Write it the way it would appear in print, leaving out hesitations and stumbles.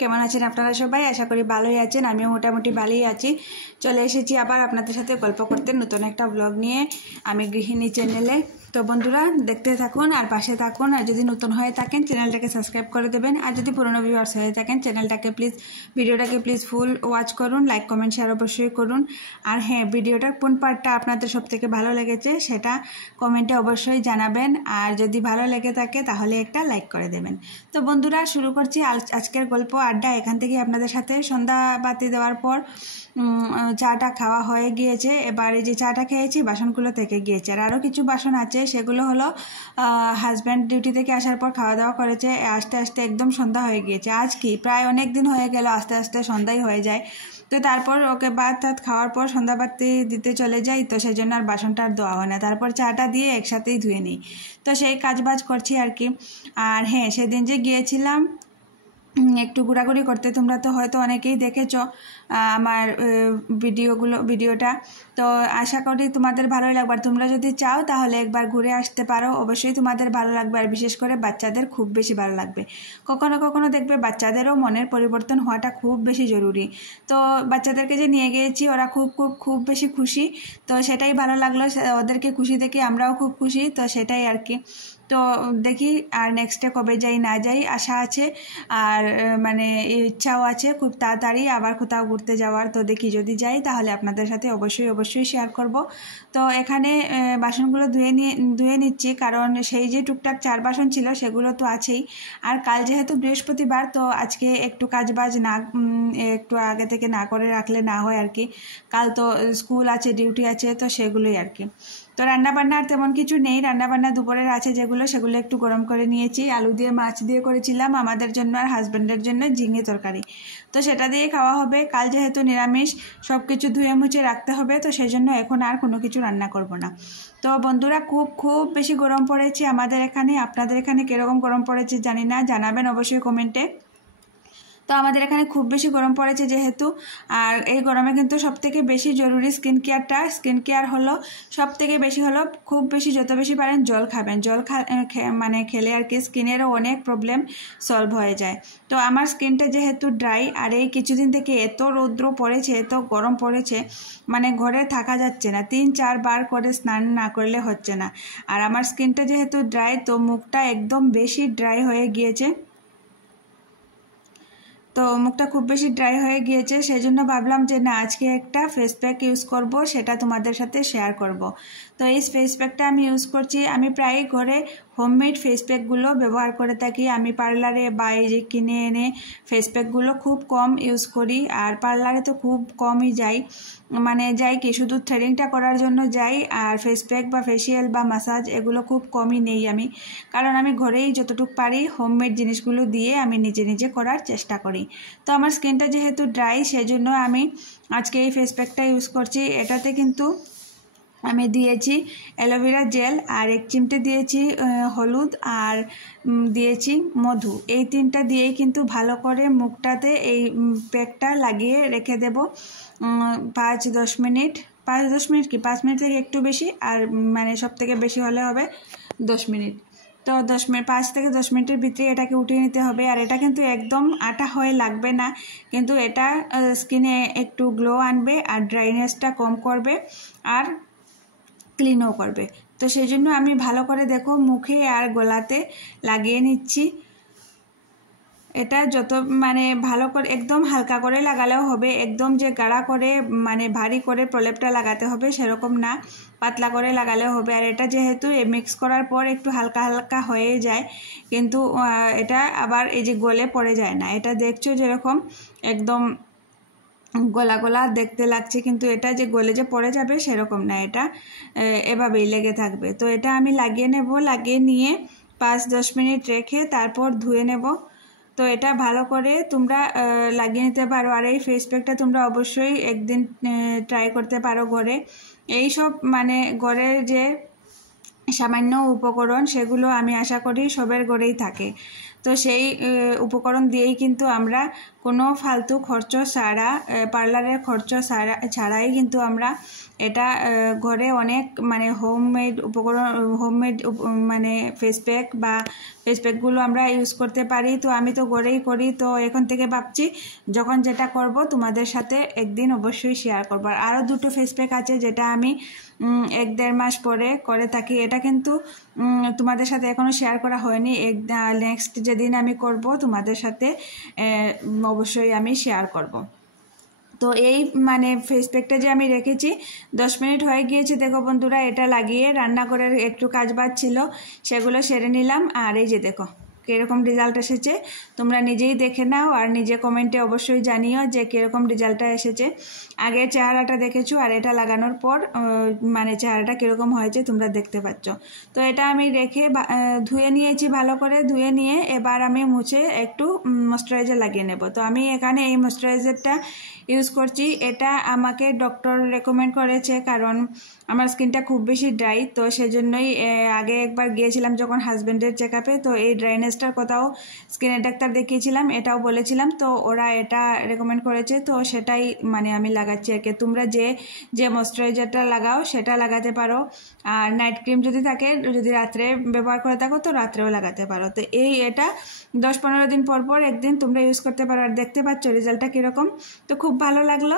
কেমন আছেন আপনারা সবাই? আশা করি ভালোই আছেন। আমিও মোটামুটি ভালোই আছি। চলে এসেছি আবার আপনাদের সাথে গল্প করতে নতুন একটা ব্লগ নিয়ে আমি গৃহিণী চ্যানেলে। তো বন্ধুরা দেখতে থাকুন আর পাশে থাকুন, আর যদি নতুন হয়ে থাকেন চ্যানেলটাকে সাবস্ক্রাইব করে দেবেন, আর যদি পুরনো ভিউয়ার্স হয়ে থাকেন চ্যানেলটাকে ভিডিওটাকে প্লিজ ফুল ওয়াচ করুন, লাইক কমেন্ট শেয়ার অবশ্যই করুন। আর হ্যাঁ, ভিডিওটার কোন পার্টটা আপনাদের সবথেকে ভালো লেগেছে সেটা কমেন্টে অবশ্যই জানাবেন, আর যদি ভালো লেগে থাকে তাহলে একটা লাইক করে দেবেন। তো বন্ধুরা শুরু করছি আজকের গল্প আড্ডা। এখান থেকে আপনাদের সাথে সন্ধ্যা বাতি দেওয়ার পর চাটা খাওয়া হয়ে গিয়েছে। এবার এই যে চাটা খেয়েছি বাসনগুলো থেকে গিয়েছে, আর আরও কিছু বাসন আছে, সেগুলো হলো হাজব্যান্ড ডিউটি থেকে আসার পর খাওয়া দাওয়া করেছে, আস্তে আস্তে একদম সন্ধ্যা হয়ে গিয়েছে। আজ কি প্রায় অনেক দিন হয়ে গেল আস্তে আস্তে সন্ধ্যাই হয়ে যায়। তো তারপর ওকে ভাত খাওয়ার পর সন্ধ্যাবাতি দিতে চলে যাই, তো সেই জন্য আর বাসনটা আর ধোয়া হয় না। তারপর চাটা দিয়ে একসাথেই ধুয়ে নিই। তো সেই কাজবাজ করছি আর কি। আর হ্যাঁ, সেদিন যে গিয়েছিলাম একটু ঘোরাঘুরি করতে, তোমরা তো হয়তো অনেকেই দেখেছো আমার ভিডিওটা। তো আশা করি তোমাদের ভালোই লাগবে। আর তোমরা যদি চাও তাহলে একবার ঘুরে আসতে পারো, অবশ্যই তোমাদের ভালো লাগবে। আর বিশেষ করে বাচ্চাদের খুব বেশি ভালো লাগবে। কখনো কখনো দেখবে বাচ্চাদেরও মনের পরিবর্তন হওয়াটা খুব বেশি জরুরি। তো বাচ্চাদেরকে যে নিয়ে গিয়েছি ওরা খুব বেশি খুশি। তো সেটাই ভালো লাগলো, ওদেরকে খুশি দেখে আমরাও খুব খুশি। তো সেটাই আর কি। তো দেখি আর নেক্সটে কবে যাই না যাই, আশা আছে আর মানে ইচ্ছাও আছে খুব তাড়াতাড়ি আবার কোথাও ঘুরতে যাওয়ার। তো দেখি যদি যাই তাহলে আপনাদের সাথে অবশ্যই শেয়ার করব। তো এখানে বাসনগুলো ধুয়ে নিচ্ছি, কারণ সেই যে টুকটাক 4 বাসন ছিল সেগুলো তো আছেই। আর কাল যেহেতু বৃহস্পতিবার, তো আজকে একটু কাজবাজ একটু আগে থেকে না করে রাখলে না হয় আর কি। কাল তো স্কুল আছে, ডিউটি আছে, তো সেগুলোই আর কি। তো রান্নাবান্না আর তেমন কিছু নেই, রান্নাবান্না দুপুরের আছে সেগুলো একটু গরম করে নিয়েছি। আলু দিয়ে মাছ দিয়ে করেছিলাম আমাদের জন্য আর হাজব্যান্ডের জন্য ঝিঙে তরকারি। তো সেটা দিয়ে খাওয়া হবে। কাল যেহেতু নিরামিষ, সব কিছু ধুয়ে মুছে রাখতে হবে, তো সেই জন্য এখন আর কোনো কিছু রান্না করব না। তো বন্ধুরা খুব বেশি গরম পড়েছে আমাদের এখানে। আপনাদের এখানে কীরকম গরম পড়েছে জানি না, জানাবেন অবশ্যই কমেন্টে। তো আমাদের এখানে খুব বেশি গরম পড়েছে যেহেতু, আর এই গরমে কিন্তু সবথেকে বেশি জরুরি স্কিন কেয়ার হলো সবথেকে বেশি হলো। খুব বেশি যত বেশি পারেন জল খাবেন। জল মানে খেলে আর কি স্কিনেরও অনেক প্রবলেম সলভ হয়ে যায়। তো আমার স্কিনটা যেহেতু ড্রাই, আর এই কিছুদিন থেকে এত রৌদ্র পড়েছে, এত গরম পড়েছে, মানে ঘরে থাকা যাচ্ছে না, 3-4 বার করে স্নান না করলে হচ্ছে না। আর আমার স্কিনটা যেহেতু ড্রাই, তো মুখটা একদম বেশি ড্রাই হয়ে গিয়েছে। তো মুখটা খুব বেশি ড্রাই হয়ে গিয়েছে, সেই জন্য ভাবলাম যে না, আজকে একটা ফেস প্যাক ইউজ করব, সেটা তোমাদের সাথে শেয়ার করব। তো এই ফেস প্যাকটা আমি ইউজ করছি, আমি প্রায়ই ঘরে হোমমেড ফেস প্যাকগুলো ব্যবহার করে থাকি। আমি পার্লারে বা এই যে কিনে এনে ফেস প্যাকগুলো খুব কম ইউজ করি। আর পার্লারে তো খুব কমই যাই, মানে যাই কি শুধু থ্রেডিংটা করার জন্য যাই। আর ফেস প্যাক বা ফেসিয়াল বা ম্যাসাজ এগুলো খুব কমই নেই আমি, কারণ আমি ঘরেই যতটুকু পারি হোমমেড জিনিসগুলো দিয়ে আমি নিজে করার চেষ্টা করি। তো আমার স্কিনটা যেহেতু ড্রাই, সেজন্য আমি আজকে এই ফেস প্যাকটা ইউজ করছি। এটাতে কিন্তু আমি দিয়েছি অ্যালোভেরা জেল, আর 1 চিমটে দিয়েছি হলুদ, আর দিয়েছি মধু। এই 3টা দিয়েই কিন্তু ভালো করে মুখটাতে এই প্যাকটা লাগিয়ে রেখে দেব 5-10 মিনিট। 5-10 মিনিট কি 5 মিনিট থেকে একটু বেশি, আর মানে সব থেকে বেশি হলে হবে 10 মিনিট। তো 5 থেকে 10 মিনিটের ভিতরে এটাকে উঠিয়ে নিতে হবে। আর এটা কিন্তু একদম আটা হয়ে লাগবে না, কিন্তু এটা স্কিনে একটু গ্লো আনবে, আর ড্রাইনেসটা কম করবে, আর ক্লিনও করবে। তো সেই জন্য আমি ভালো করে দেখো মুখে আর গলাতে লাগিয়ে নিচ্ছি। এটা যত মানে ভালো করে একদম হালকা করে লাগালেও হবে, একদম যে গাঢ়া করে মানে ভারী করে প্রলেপটা লাগাতে হবে সেরকম না, পাতলা করে লাগালেও হবে। আর এটা যেহেতু মিক্স করার পর একটু হালকা হয়ে যায়, কিন্তু এটা আবার এই যে গলে পড়ে যায় না। এটা দেখছো যেরকম একদম গলা দেখতে লাগছে, কিন্তু এটা যে গলে যে পড়ে যাবে সেরকম না, এটা এভাবেই লেগে থাকবে। তো এটা আমি লাগিয়ে নেব, লাগিয়ে নিয়ে 5-10 মিনিট রেখে তারপর ধুয়ে নেব। তো এটা ভালো করে তোমরা লাগিয়ে নিতে পারো। আর এই ফেস প্যাকটা তোমরা অবশ্যই একদিন ট্রাই করতে পারো ঘরে। এই সব মানে ঘরের যে সামান্য উপকরণ সেগুলো আমি আশা করি সবার ঘরেই থাকে। তো সেই উপকরণ দিয়েই কিন্তু আমরা কোনো ফালতু খরচ ছাড়া, পার্লারের খরচ ছাড়াই কিন্তু আমরা এটা ঘরে অনেক মানে হোমমেড উপকরণ, হোমমেড মানে ফেস প্যাক বা ফেস প্যাকগুলো আমরা ইউজ করতে পারি। তো আমি তো ঘরেই করি, তো এখন থেকে ভাবছি যখন যেটা করব তোমাদের সাথে একদিন অবশ্যই শেয়ার করব। আর আরও দুটো ফেস প্যাক আছে যেটা আমি 1-1.5 মাস পরে করে থাকি, এটা কিন্তু তোমাদের সাথে এখনও শেয়ার করা হয়নি। নেক্সট যেদিন আমি করব তোমাদের সাথে অবশ্যই আমি শেয়ার করব। তো এই মানে ফেস প্যাকটা যে আমি রেখেছি 10 মিনিট হয়ে গিয়েছে, দেখো বন্ধুরা, এটা লাগিয়ে রান্নাঘরের একটু কাজ বাজ ছিল সেগুলো সেরে নিলাম। আর এই যে দেখো কীরকম রেজাল্ট এসেছে, তোমরা নিজেই দেখে নাও আর নিজে কমেন্টে অবশ্যই জানিও যে কীরকম রেজাল্টটা এসেছে। আগের চেহারাটা দেখেছো আর এটা লাগানোর পর মানে চেহারাটা কীরকম হয়েছে তোমরা দেখতে পাচ্ছ। তো এটা আমি রেখে ধুয়ে নিয়েছি, ভালো করে ধুয়ে নিয়ে এবার আমি মুছে একটু ময়েশ্চারাইজার লাগিয়ে নেব। তো আমি এখানে এই ময়েশ্চারাইজারটা ইউজ করছি, এটা আমাকে ডক্টর রেকমেন্ড করেছে কারণ আমার স্কিনটা খুব বেশি ড্রাই। তো সেজন্যই আগে একবার গিয়েছিলাম যখন হাজব্যান্ডের চেকআপে, তো এই ড্রাইনেসটার কথাও স্কিনের ডাক্তার দেখিয়েছিলাম, এটাও বলেছিলাম, তো ওরা এটা রেকমেন্ড করেছে, তো সেটাই মানে আমি লাগাচ্ছি আর কি। তোমরা যে ময়েশ্চারাইজারটা লাগাও সেটা লাগাতে পারো, আর নাইট ক্রিম যদি থাকে, যদি রাত্রে ব্যবহার করে থাকো তো রাত্রেও লাগাতে পারো। তো এটা 10-15 দিন পর একদিন তোমরা ইউজ করতে পারো। আর দেখতে পাচ্ছ রেজাল্টটা কীরকম, তো খুব ভালো লাগলো।